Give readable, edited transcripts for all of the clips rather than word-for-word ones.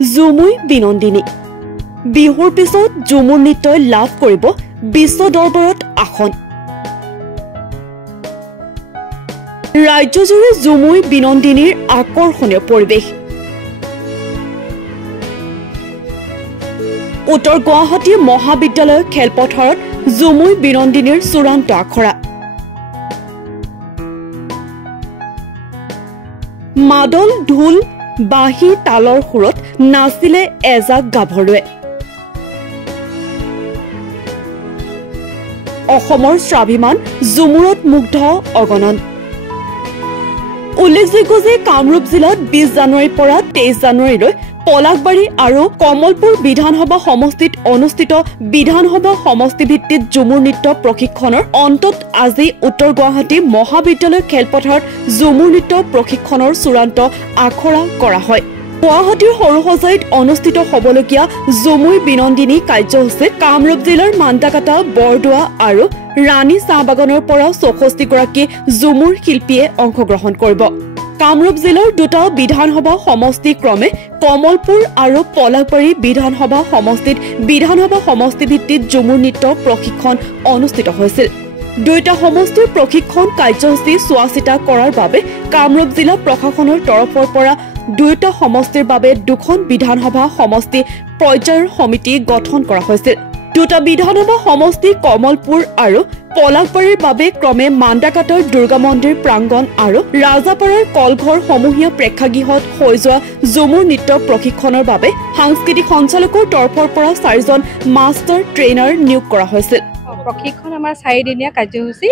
ঝুমুৰ বিনন্দিনী বিহুৰ পিছত ঝুমুৰ নৃত্যই লাভ কৰিব বিশ্ব দৰবাৰত আসন ৰাজ্যজুৰি ঝুমুৰ বিনন্দিনীৰ আকৰ্ষণীয় পৰিৱেশ উত্তৰ গুৱাহাটী মহাবিদ্যালয় খেলপথাৰত ঝুমুৰ বিনন্দিনীৰ চূড়ান্ত আখৰা মাদল ঢোল বাঁহী তালৰ সুৰত নাচিলে এজাক গাভৰুৱে অসমৰ স্বাভিমান ঝুমুৰত মুগ্ধ অগণন উল্লেখযোগ্য যে কামৰূপ জিলাত 20 জানুৱাৰীৰ পৰা 23 জানুৱাৰীলৈ পলাকবাৰী আৰু কমলপুৰ বিধানসভা সমষ্টিত অনুষ্ঠিত বিধানসভা সমষ্টিভিত্তিক ঝুমুৰ নৃত্য প্ৰশিক্ষণৰ অন্তত আজি উত্তৰ গুৱাহাটী মহাবিদ্যালয় খেলপথাৰত ঝুমুৰ নৃত্য প্ৰশিক্ষণৰ চূড়ান্ত আখৰা কৰা হয় গুৱাহাটীৰ সৰুসজাইত অনুষ্ঠিত হ'বলগীয়া ঝুমুৰ বিনন্দিনী কাৰ্যসূচীত কামৰূপ জিলাৰ মান্দাকাটা বৰদোৱা আৰু ৰাণী চাহ বাগানৰ পৰা 64 গৰাকী ঝুমুৰ শিল্পীয়ে অংশগ্ৰহণ কৰিব কামৰূপ জিলাৰ দুটা বিধানসভা সমষ্টি ক্ৰমে কমলপুৰ আৰু পলাকবাৰী বিধানসভা সমষ্টিত বিধানসভা সমষ্টিভিত্তিক ঝুমুৰ নৃত্য প্ৰশিক্ষণ অনুষ্ঠিত হৈছিল দুটা সমষ্টিৰ প্ৰশিক্ষণ কাৰ্যসূচী চোৱাচিতা কৰাৰ বাবে কামৰূপ জিলা প্ৰশাসনৰ তৰফৰ পৰা দুটা সমষ্টিৰ বাবে দুখন বিধানসভা সমষ্টি পৰ্যায়ৰ সমিতি গঠন কৰা হৈছিল দুটা বিধানসভা সমষ্টি কমলপুৰ আৰু পলাকবাৰীৰ বাবে ক্ৰমে মান্দাকাটাৰ দুৰ্গা মন্দিৰ প্ৰাংগণ আৰু ৰাজাপাৰাৰ কলঘৰ সমূহীয়া প্ৰেক্ষাগৃহত হৈ যোৱা ঝুমুৰ নৃত্য প্ৰশিক্ষণৰ বাবে সাংস্কৃতিক সঞ্চালকৰ তৰফৰ পৰা 4জন মাষ্টাৰ ট্ৰেইনাৰ নিয়োগ কৰা হৈছিল প্ৰশিক্ষণ আমাৰ 4 দিনীয়া কাৰ্যসূচী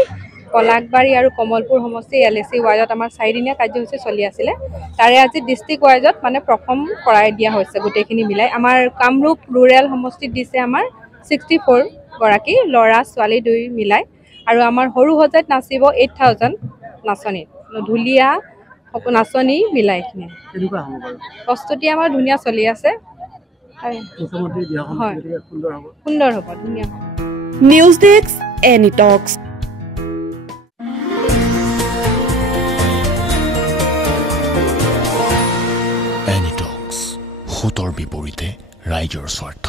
পলাকবাৰী আৰু কমলপুৰ সমষ্টি এলএসি ৱাইজত আমাৰ 4 দিনীয়া কাৰ্যসূচী চলি আছিল তাৰে আজি ডিস্ট্ৰিক্ট ৱাইজত মানে প্ৰথম কৰাই দিয়া হৈছে গোটেইখিনি মিলাই আমাৰ কামৰূপ ৰুৰেল সমষ্টিত দিছে আমাৰ 64 গৰাকী ল'ৰা ছোৱালী দুই মিলাই আৰু আমাৰ সৰু হজাইত নাচিব 8000 নাচনী ঢুলীয়া নাচনী মিলাই খিনি প্ৰস্তুতি আমাৰ ধুনীয়া চলি আছে সুন্দৰ হ'ব ধুনীয়া হ'ব নিউজ ডেস্ক এনি টক্স এনি টক্স সতৰ বিপৰীতে ৰাইজৰ স্বাৰ্থ